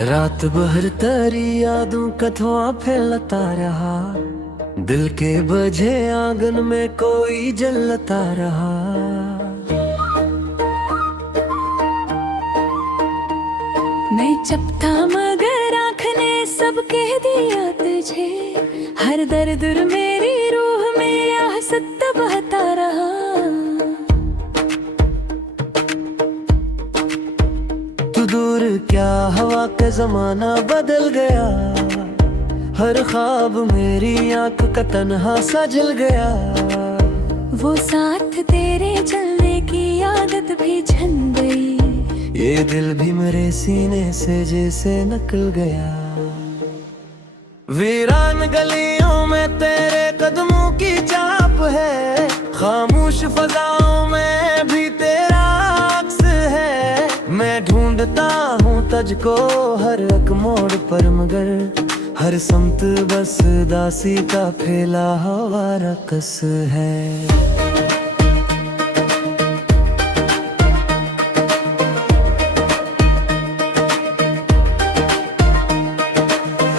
रात भर तेरी यादों का धुआं फैलता रहा, दिल के बजे आंगन में कोई जलता रहा। मैं चपता मगर आँख ने सब कह दिया तुझे, हर दर्द मेरी रूह में आहसत बहता रहा। तू दूर क्या हवा के जमाना बदल गया, हर ख्वाब मेरी आंख का तन्हा सा जल गया। वो साथ तेरे चलने की आदत भी छन गई, ये दिल भी मेरे सीने से जैसे निकल गया। वीरान गलियों में तेरे कदमों की चाप है, खामोश फजाओं में भी तेरा अक्स है। मैं ढूंढता हूँ तुझको हर एक मोड़ पर, मगर हर समत बस दासी का फैला हवा रकस है।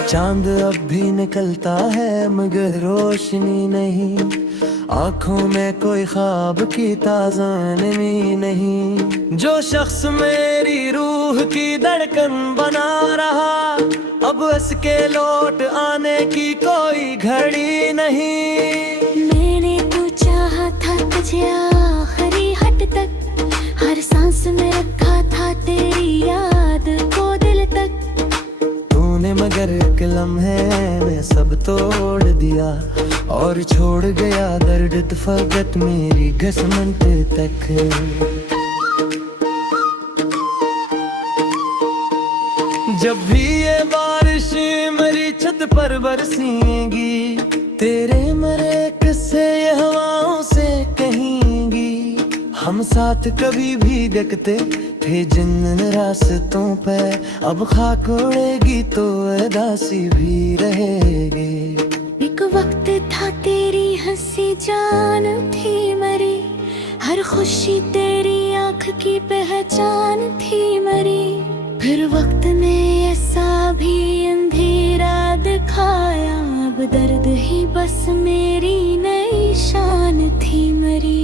चांद अब भी निकलता है मगर रोशनी नहीं, आंखों में कोई ख्वाब की ताज़ा नमी नहीं। जो शख्स मेरी रूह की धड़कन बना रहा, अब उसके लौट आने की कोई घड़ी नहीं। मैंने तो चाहा था तुझे आखिरी हद तक, हर सांस में रखा था तेरी याद को दिल तक। मगर एक लम्हे में सब तोड़ दिया और छोड़ गया दर्द फकत मेरी घसमंत तक। जब भी ये बारिश मेरी छत पर बरसेगी, तेरे मरे किस्से ये हवाओं से कहेंगी। हम साथ कभी भी देखते थे जिन रास्तों पे, अब खाक उड़ेगी तो उदासी भी रहेगी। एक वक्त था तेरी हंसी जान थी मरी, हर खुशी तेरी आंख की पहचान थी मरी। फिर वक्त ने ऐसा भी अंधेरा दिखाया, अब दर्द ही बस मेरी नई शान थी मरी।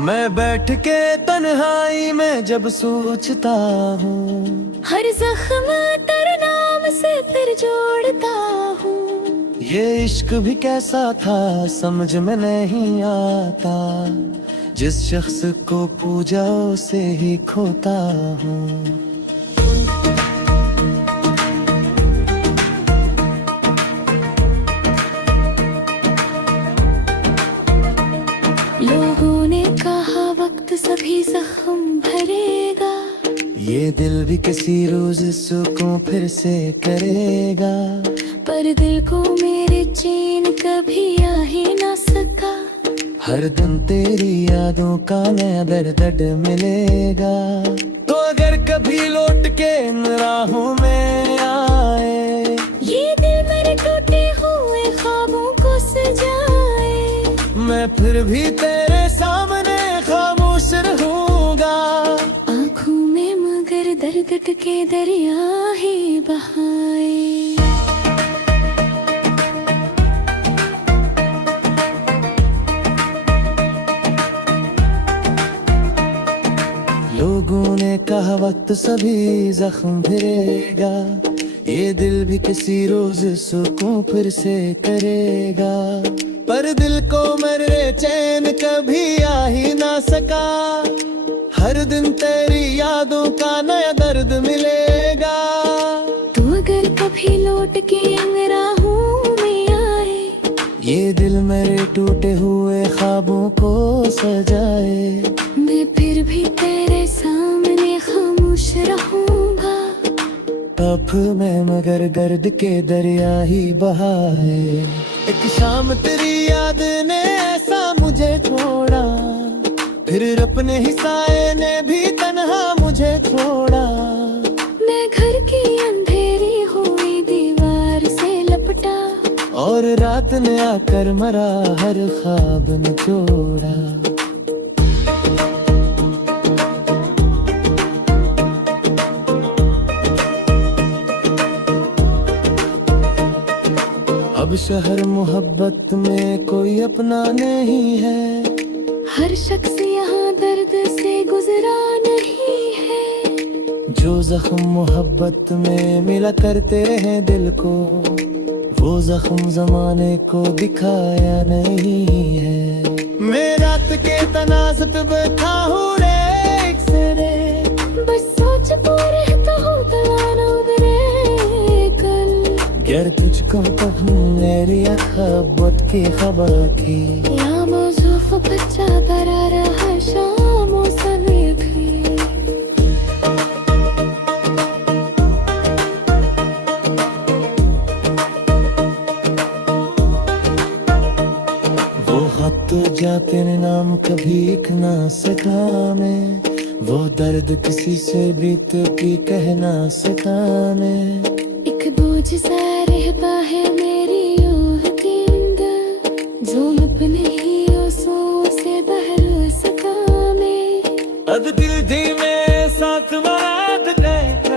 मैं बैठ के तन्हाई में जब सोचता हूँ, हर जख्म तेरे नाम से फिर जोड़ता हूँ। ये इश्क भी कैसा था समझ में नहीं आता, जिस शख्स को पूजा उसे ही खोता हूँ। लोगों ने कहा वक्त सभी जख्म भरेगा, ये दिल भी किसी रोज सुकून फिर से करेगा। पर दिल को मेरे चैन कभी आ ही ना सका, हर दिन तेरी यादों का नया दर्द मिलेगा। तो अगर कभी लौट के इन राहों में आए, ये दिल मेरे टूटे हुए ख्वाबों को सजाए, मैं फिर भी तेरे सामने खामोश रहूंगा। आँखों में मगर दर्द के दरिया ही बहाए। लोगों ने कहा वक्त सभी जख्म भरेगा, ये दिल भी किसी रोज सुकून फिर से करेगा। पर दिल को मेरे चैन कभी आ ही ना सका, हर दिन तेरी यादों का नया दर्द मिलेगा। तू अगर कभी लौट के इन राहों में आए, ये दिल मेरे टूटे हुए ख्वाबों को सजाए, मैं फिर भी तेरे सामने खामोश रहूंगा। तप में मगर गर्द के दरिया ही बहाए। एक शाम तेरी याद ने ऐसा मुझे छोड़ा, फिर अपने ही साए ने भी तन्हा मुझे छोड़ा। मैं घर की अंधेरी हुई दीवार से लपटा, और रात ने आकर मरा हर ख्वाब निचोड़ा। अब शहर मोहब्बत में कोई अपना नहीं है। हर शख्स यहाँ दर्द से गुजरा नहीं है। जो जख्म मोहब्बत में मिला करते हैं दिल को, वो जख्म जमाने को दिखाया नहीं है। मैं रात के तनाज़त बैठा हूँ रे एक से रे, बस सोचता रहता हूँ तलाना उधरे कल। गर तुझको कहूँ मेरी मोहब्बत की खबर की, या मौजूफ बच्चा बरा रहा शामों सनखी। तो जा तेरे नाम कभी लिख ना सका मैं, वो दर्द किसी से भी तो भी कह ना सका मैं। एक बोझ सा रहता है मेरी रूह के अंदर, जो अपने ही ओसों से बहर सका मैं। अब दिल धीमे साथ बात गया,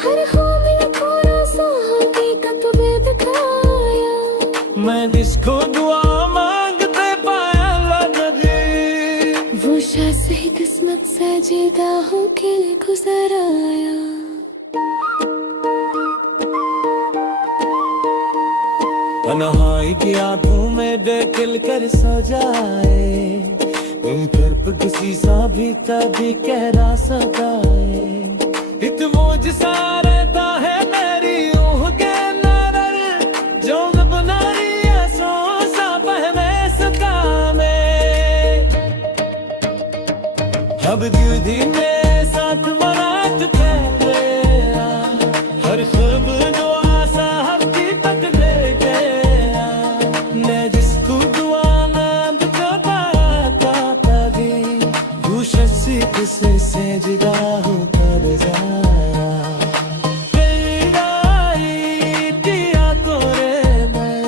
हर खूब थोड़ा सा हकीकत में दिखाया। मैं जिसको दुआ सही किस्मत से जीता हूँ कि गुजर आया। तन्हाई की आंखों में दिल कर सो जाए, तुम फिर किसी सा भी तभी कह रहा सकाए। इत बोझ सा रहता है मेरी रूह के अंदर, जो अपना रिया सो सा पहने सका मैं। अब दिल धीमे साथ मरात गया, हर ख्वाब जो आसा हकीकत दे गया। मैं जिसको दुआ नाद को पाता तभी, दूसरे से किसी से जुदा होकर जाया। तेरा ही दिया तो रे मैं,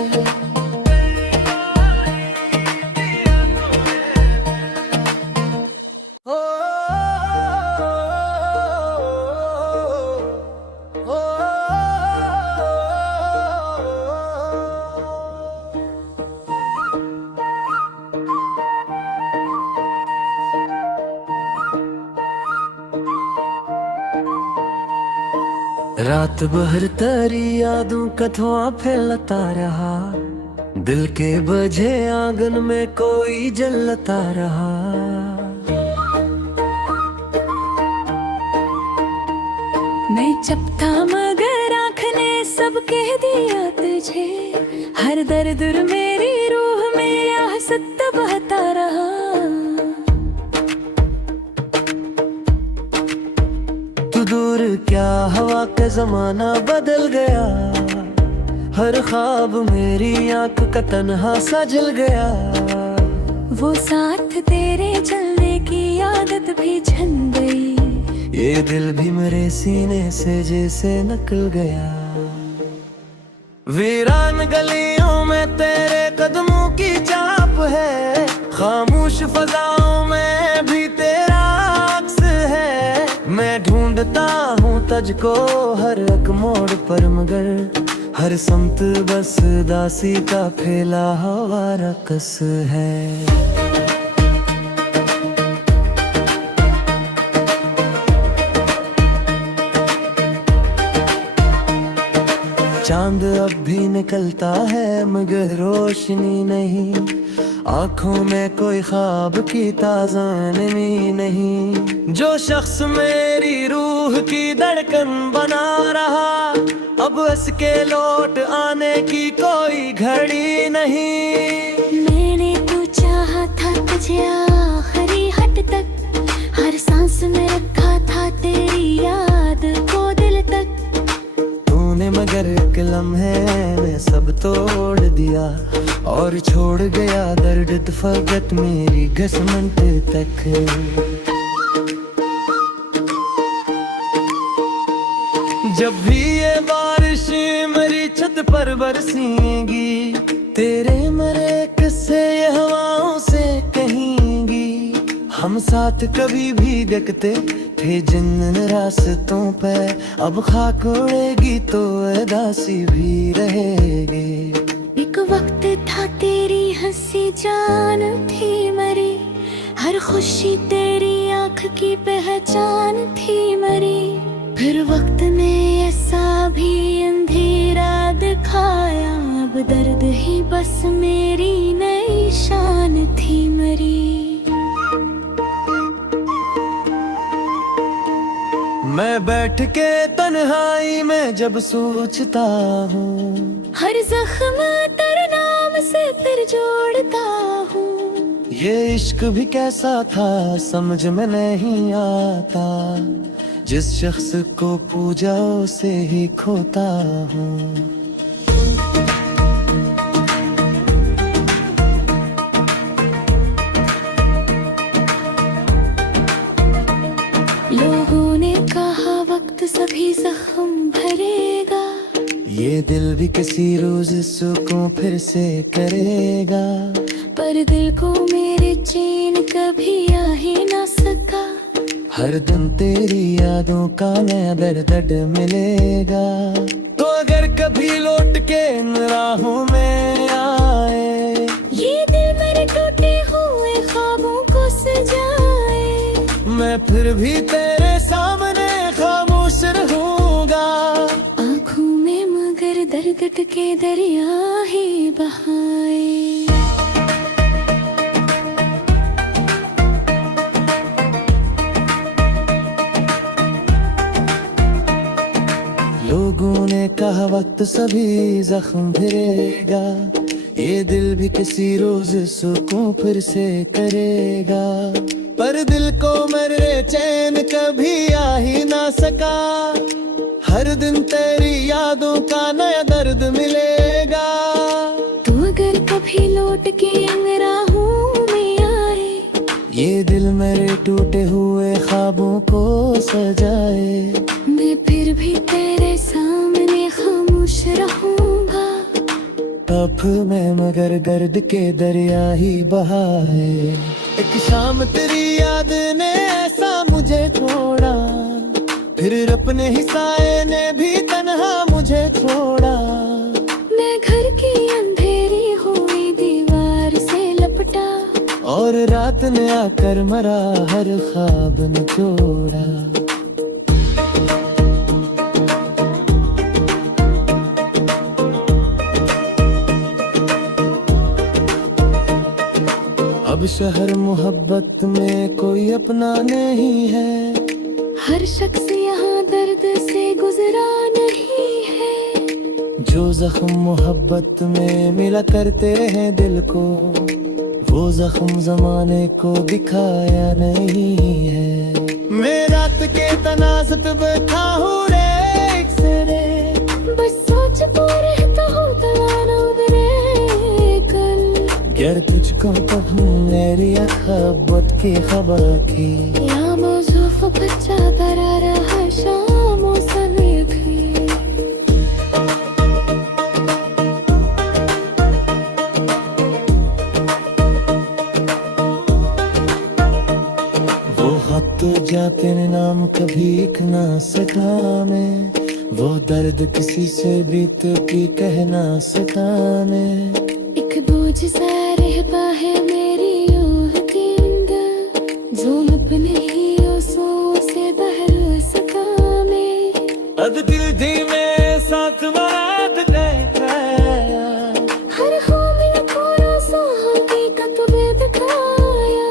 रात भर तेरी यादों का धुआं फैलता रहा, दिल के बजे आंगन में कोई जलता रहा। मैं जब था मगर आँख ने सब कह दिया तुझे, हर दर्द मेरी रूह में आह सत्ता बहता रहा। तू दूर क्या हवा का जमाना बदल गया, हर ख्वाब मेरी आंख का तन्हा सा जल गया। वो साथ तेरे चलने की आदत भी छन गई, ये दिल भी मेरे सीने से जैसे निकल गया। वीरान गलियों में तेरे कदमों की चाप है, खामोश फजाओं में भी तेरा अक्स है। मैं ढूंढता हूँ तुझको हर एक मोड़ पर, मगर हर समत बस दासी का फैला हवा रकस है। चांद अब भी निकलता है मगर रोशनी नहीं, आंखों में कोई ख्वाब की ताज़ा नमी नहीं। जो शख्स मेरी रूह की धड़कन बना रहा, अब इसके लौट आने की कोई घड़ी नहीं। मैंने तो चाहा था तुझे आखिरी हद तक, हर सांस में रखा था तेरी याद को दिल तक। तूने मगर एक लम्हे में सब तोड़ दिया, और छोड़ गया दर्द फकत मेरी घसमंट तक। जब भी ये बारिश मेरी छत पर बरसेगी, तेरे मरे किस्से ये हवाओं से कहेंगी। हम साथ कभी भी देखते थे जिन रास्तों पे, अब खाक उड़ेगी तो उदासी भी रहेगी। एक वक्त था तेरी हंसी जान थी मरी, हर खुशी तेरी आँख की पहचान थी मरी। फिर वक्त ने ऐसा भी अंधेरा दिखाया, अब दर्द ही बस मेरी नई शान थी मरी। मैं बैठ के तन्हाई में जब सोचता हूँ, हर जख्म तेरे नाम से फिर जोड़ता हूँ। ये इश्क भी कैसा था समझ में नहीं आता, जिस शख्स को पूजा उसे ही खोता हूँ। लोगों ने कहा वक्त सभी जख्म भरेगा, ये दिल भी किसी रोज सुकून फिर से करेगा। पर दिल को मेरे चैन कभी आ ही ना सका, हर दिन तेरी यादों का नया दर्द मिलेगा। तो अगर कभी लौट के इन राहों में आए, ये दिल मेरे टूटे हुए ख्वाबों को सजाए, मैं फिर भी तेरे सामने खामोश रहूंगा। आँखों में मगर दर्द के दरिया ही बहाए। लोगों ने कहा वक्त सभी जख्म भरेगा, ये दिल भी किसी रोज सुकून फिर से करेगा। पर दिल को मेरे चैन कभी आ ही ना सका, हर दिन तेरी यादों का नया दर्द मिलेगा। तू अगर कभी लौट के इन राहों में आए, ये दिल मेरे टूटे हुए ख्वाबों को सजाए, मैं फिर भी तेरे सामने खामोश रहूंगा। तब में मगर गर्द के दरिया ही बहाए। एक शाम तेरी याद ने ऐसा मुझे छोड़ा, फिर अपने ही साए ने भी तन्हा मुझे छोड़ा। मैं घर की अंधेरी हुई दीवार से लपटा, और रात ने आकर मरा हर ख्वाब ने छोड़ा। अब शहर मोहब्बत में कोई अपना नहीं है, हर शख्स यहाँ दर्द से गुजरा नहीं है। जो जख्म मोहब्बत में मिला करते हैं दिल को, वो जख्म जमाने को दिखाया नहीं है। मैं रात के तनाज़त बैठा हूँ रे एक से रे, बस सोचता रहता हूँ कल ना उबरे कल। गर तुझको कहूँ मेरी अखबत की खबर की, या मौजूफ बच्चा करा रहा शामों सभी थी। वो खत जा तेरे नाम कभी लिख ना सका मैं, वो दर्द किसी से बीत की कह ना सका मैं। एक बोझ सा रहता है मेरी रूह के अंदर, जो अपने ही ओसों से बहर सका मैं। अब दिल धीमे साथ बात कहया, हर खूब थोड़ा सा हकीकत भी दिखाया।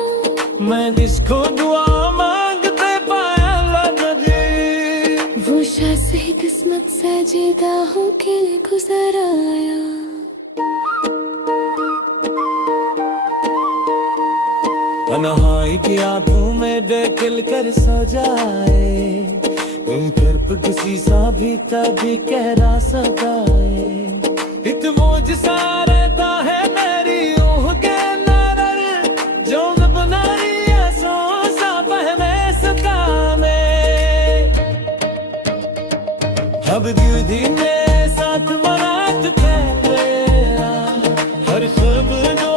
मैं जिसको दुआ मांगते पाया लगी, वो शायद ही किस्मत से जीता हो के गुजर आया। तन्हाई की आंखों में दिल कर सो जाए, तुम फिर किसी सा भी तभी कह ना सकाए। इत बोझ सा रहता है मेरी रूह के अंदर, जो न बनाई ऐसो सा बहमे सका मैं। अब दिल धीमे साथ मरात कह मेरा, हर खबर जो